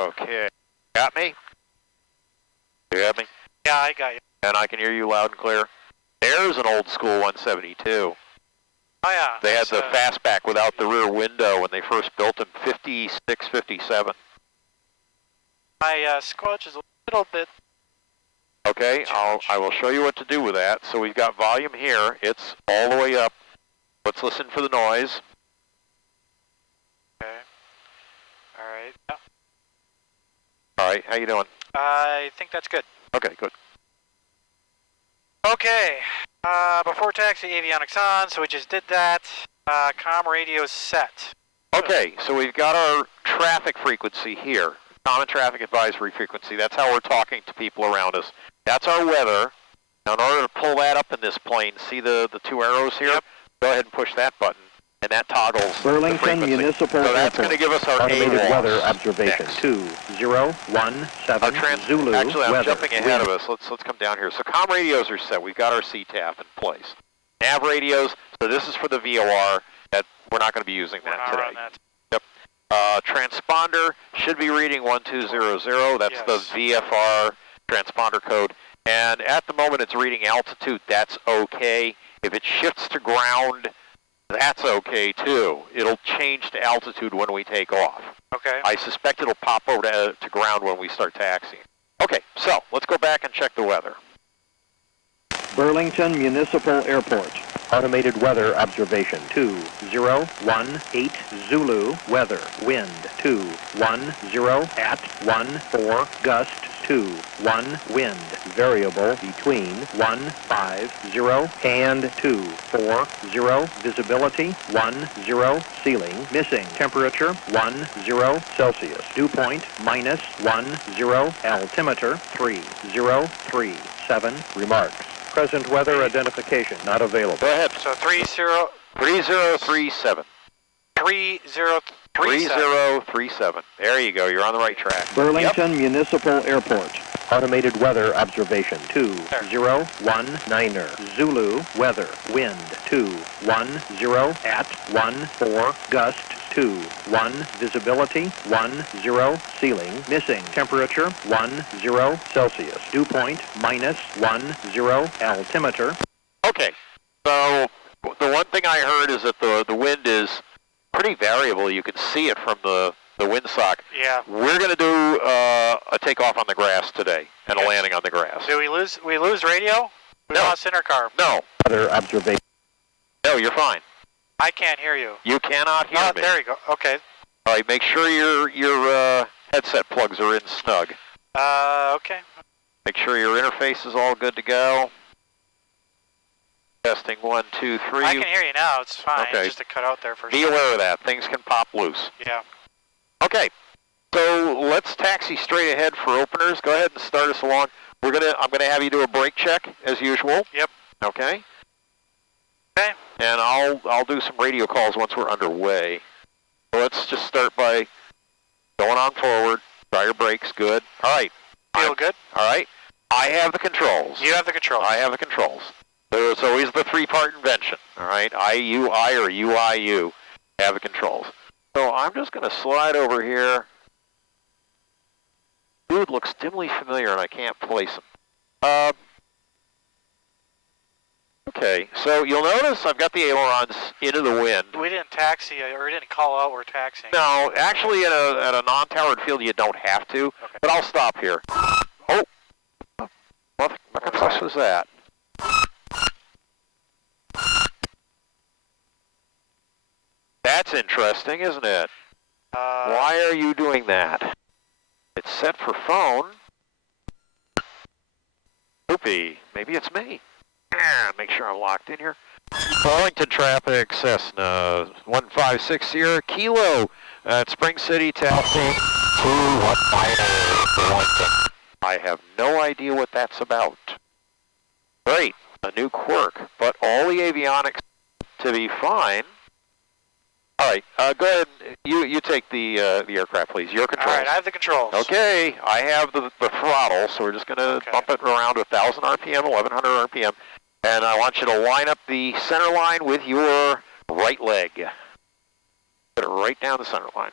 Okay. Got me? You got me? Yeah, I got you. And I can hear you loud and clear. There's an old school 172. Oh, yeah. They had the fastback without the rear window when they first built them, 56, 57. My squelch is a little bit... Okay, I will show you what to do with that. So we've got volume here. It's all the way up. Let's listen for the noise. Okay. All right. Yeah. All right, how you doing? I think that's good. Okay, good. Okay. Before taxi, avionics on, so we just did that. Comm radio set. Okay, so we've got our traffic frequency here. Common traffic advisory frequency. That's how we're talking to people around us. That's our weather. Now, in order to pull that up in this plane, see the two arrows here? Yep. Go ahead and push that button, and that toggles Burlington the Municipal So that's going to give us our automated AWOS weather observation. next. 2017 Zulu Actually, I'm weather. jumping ahead of us. Let's come down here. So comm radios are set. We've got our CTAF in place. Nav radios. So this is for the VOR. That we're not going to be using that today. Yep. Transponder should be reading 1200. That's the VFR transponder code. And at the moment, it's reading altitude. That's okay. If it shifts to ground, that's okay too. It'll change to altitude when we take off. Okay. I suspect it'll pop over to ground when we start taxiing. Okay, so let's go back and check the weather. Burlington Municipal Airport. Automated weather observation. 2018 Zulu weather. Wind 210 at 14 gust 21 wind. Variable between 150 and 240. Visibility 10. Ceiling missing. Temperature 10 Celsius. Dew point minus 10. Altimeter 3037. Remarks. Present weather identification not available. Go ahead. So 3037. 3037. There you go. You're on the right track. Burlington Municipal Airport. Automated weather observation. 2019 Zulu weather. Wind 210 at 14 gust 21 visibility 10 ceiling missing temperature 10 Celsius dew point minus 10 altimeter. Okay, so the one thing I heard is that the wind is pretty variable. You can see it from the windsock. Yeah. We're going to do a takeoff on the grass today and a landing on the grass. Do we lose radio? We lost intercom. No. Weather observation. No, you're fine. I can't hear you. You cannot hear me. There you go. Okay. All right, make sure your headset plugs are in snug. Okay. Make sure your interface is all good to go. Testing 1, 2, 3. I can hear you now. It's fine. Okay. Just to cut out there for a Be second. aware of that. Things can pop loose. Yeah. Okay. So let's taxi straight ahead for openers. Go ahead and start us along. I'm gonna have you do a brake check as usual. Yep. Okay. Okay. And I'll do some radio calls once we're underway. So let's just start by going on forward. Try your brakes. Good. All right. Feel good? All right. I have the controls. You have the controls. I have the controls. So it's always the three-part invention. All right. IUI or UIU have the controls. So I'm just going to slide over here. Dude looks dimly familiar and I can't place him. Okay, so you'll notice I've got the ailerons into the wind. We didn't taxi, or we didn't call out we're taxiing. No, actually at a non-towered field you don't have to, Okay. but I'll stop here. Oh, what the fuck was that? That's interesting, isn't it? Why are you doing that? It's set for phone. Oopie, maybe it's me. Make sure I'm locked in here. Burlington traffic, Cessna 156 here, Kilo at Spring City, Taxi 215. I have no idea what that's about. Great, a new quirk, but all the avionics to be fine. All right, go ahead. You take the aircraft, please. Your controls. All right, I have the controls. Okay, I have the throttle, so we're just going to bump it around to 1,000 RPM, 1,100 RPM. And I want you to line up the center line with your right leg. Put it right down the center line.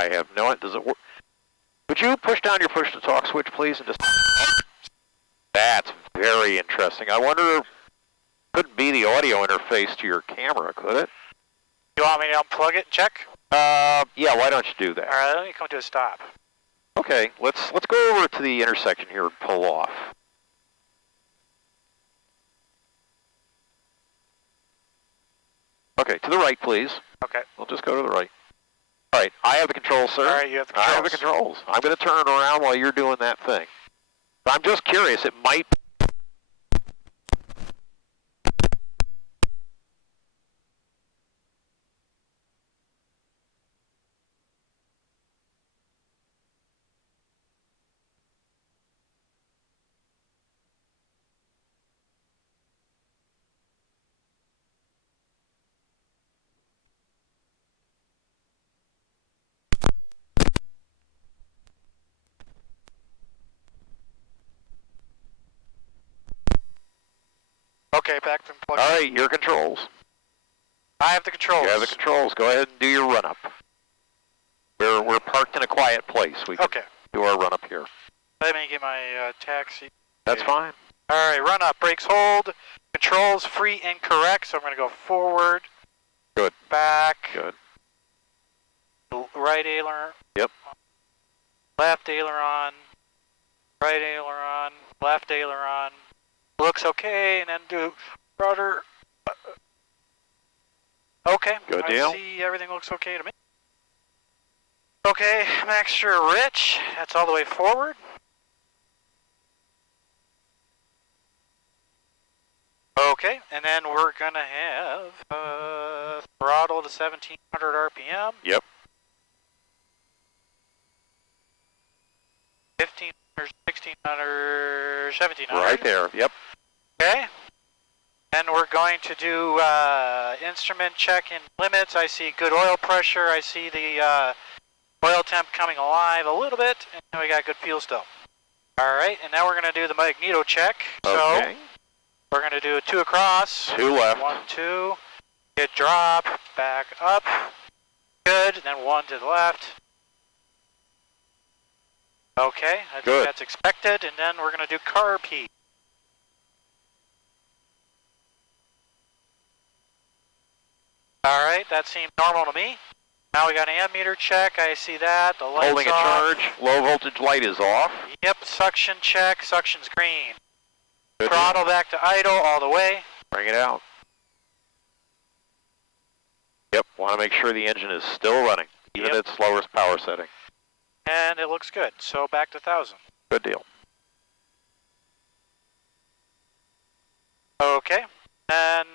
I have no idea. Does it work? Would you push down your push-to-talk switch, please? And just... That's very interesting. I wonder, couldn't be the audio interface to your camera, could it? You want me to unplug it and check? Yeah, why don't you do that? All right, let me come to a stop. Okay, let's go over to the intersection here and pull off. Okay, to the right, please. Okay. We'll just go to the right. All right, I have the controls, sir. All right, you have the controls. I have the controls. I'm going to turn it around while you're doing that thing. I'm just curious. It might... Okay, back to plug. All right, your controls. I have the controls. You have the controls. Go ahead and do your run-up. We're parked in a quiet place. We can do our run-up here. Let me get my taxi. That's fine. All right, run-up. Brakes hold. Controls free and correct, so I'm going to go forward. Good. Back. Good. Right aileron. Yep. Left aileron. Right aileron. Left aileron. Looks okay, and then do rudder. Okay. Good deal. I see everything looks okay to me. Okay, max sure rich. That's all the way forward. Okay, and then we're going to have throttle to 1700 RPM. Yep. 1500, 1600, 1700. Right there. Yep. Okay. Then we're going to do instrument check in limits. I see good oil pressure. I see the oil temp coming alive a little bit, and we got good fuel still. All right, and now we're going to do the magneto check. Okay. So we're going to do a 2 across. 2 left. 1, 2. Good drop. Back up. Good. And then 1 to the left. Okay, I think that's expected. And then we're going to do carb heat. All right, that seemed normal to me. Now we got an ammeter check. I see that. The light's Holding a off. charge. Low voltage light is off. Yep, suction check. Suction's green. Good. Throttle back to idle all the way. Bring it out. Yep, want to make sure the engine is still running, even at its lowest power setting. And it looks good. So back to 1000. Good deal. Okay, and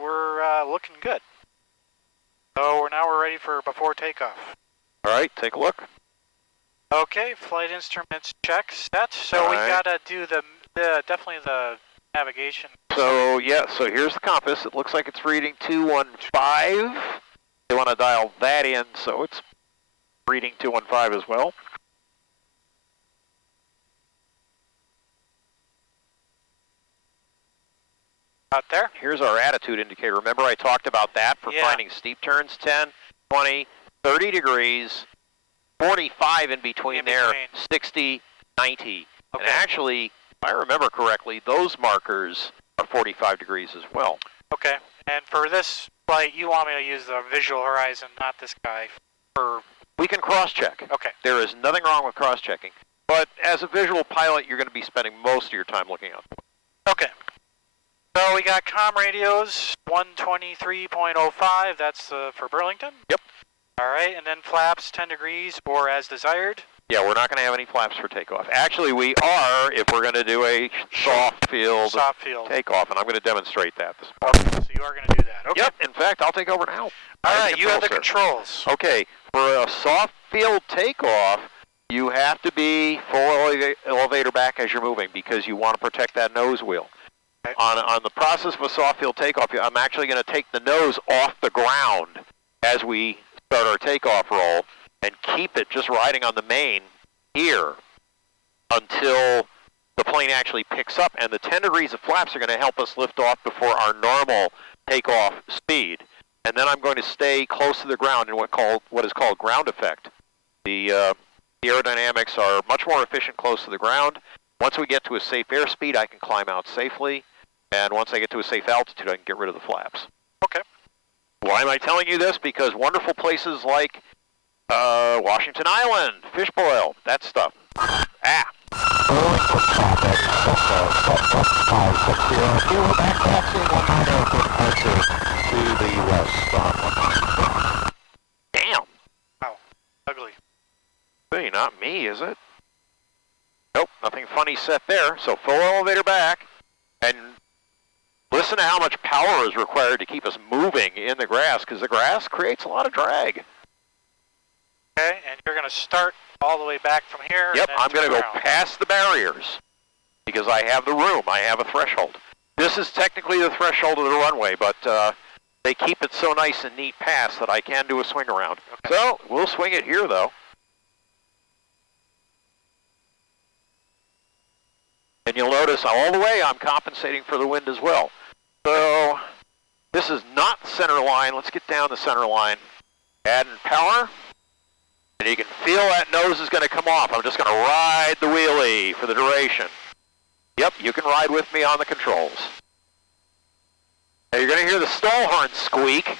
we're looking good. So now we're ready for before takeoff. All right, take a look. Okay, flight instruments check set. So we gotta do the definitely the navigation. So yeah, so here's the compass. It looks like it's reading 215. They want to dial that in, so it's reading 215 as well. Out there. Here's our attitude indicator. Remember I talked about that for finding steep turns, 10, 20, 30 degrees, 45 in between there, 60, 90. Okay. And actually, if I remember correctly, those markers are 45 degrees as well. Okay, and for this flight, you want me to use the visual horizon, not this guy. We can cross-check. Okay. There is nothing wrong with cross-checking. But as a visual pilot, you're going to be spending most of your time looking out. Okay. So we got comm radios, 123.05, that's for Burlington. Yep. All right, and then flaps 10 degrees or as desired. Yeah, we're not going to have any flaps for takeoff. Actually, we are if we're going to do a soft field takeoff, and I'm going to demonstrate that this morning. Okay, so you are going to do that. Okay. Yep, in fact, I'll take over now. All right, you have the controls. Okay, for a soft field takeoff, you have to be full elevator back as you're moving because you want to protect that nose wheel. Okay. On the process of a soft field takeoff, I'm actually going to take the nose off the ground as we start our takeoff roll and keep it just riding on the main here until the plane actually picks up. And the 10 degrees of flaps are going to help us lift off before our normal takeoff speed. And then I'm going to stay close to the ground in what is called ground effect The aerodynamics are much more efficient close to the ground. Once we get to a safe airspeed, I can climb out safely. And once I get to a safe altitude, I can get rid of the flaps. Okay. Why am I telling you this? Because wonderful places like Washington Island, Fishbowl, that stuff. Ah. Damn. Wow. Ugly. Hey, not me, is it? Nope, nothing funny set there. So full elevator back, and listen to how much power is required to keep us moving in the grass, because the grass creates a lot of drag. Okay, and you're going to start all the way back from here. Yep, and then I'm going to go around. past the barriers, because I have the room, I have a threshold. This is technically the threshold of the runway, but they keep it so nice and neat past that I can do a swing around. Okay. So, we'll swing it here, though. And you'll notice all the way I'm compensating for the wind as well. So, this is not the center line. Let's get down the center line. Adding power. And you can feel that nose is going to come off. I'm just going to ride the wheelie for the duration. Yep, you can ride with me on the controls. Now you're going to hear the stall horn squeak.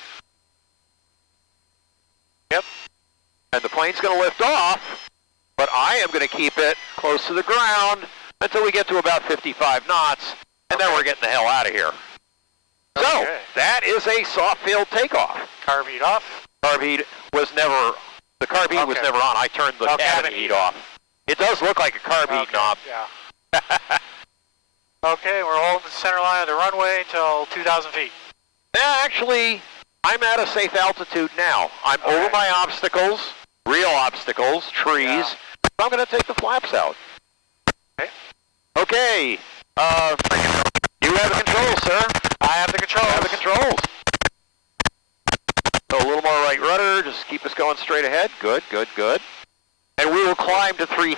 Yep. And the plane's going to lift off, but I am going to keep it close to the ground until we get to about 55 knots, and then we're getting the hell out of here. So, that is a soft field takeoff. Carb heat off. Carb heat was never, the carb heat was never on. I turned the cabin heat off. It does look like a carb heat knob. Yeah. Okay, we're holding the center line of the runway until 2,000 feet. Yeah, actually, I'm at a safe altitude now. I'm over my obstacles, real obstacles, trees. Yeah. So I'm going to take the flaps out. Okay. Okay. You have the controls, sir. I have the controls. I have the controls. So a little more right rudder. Just keep us going straight ahead. Good, good, good. And we will climb to 3,000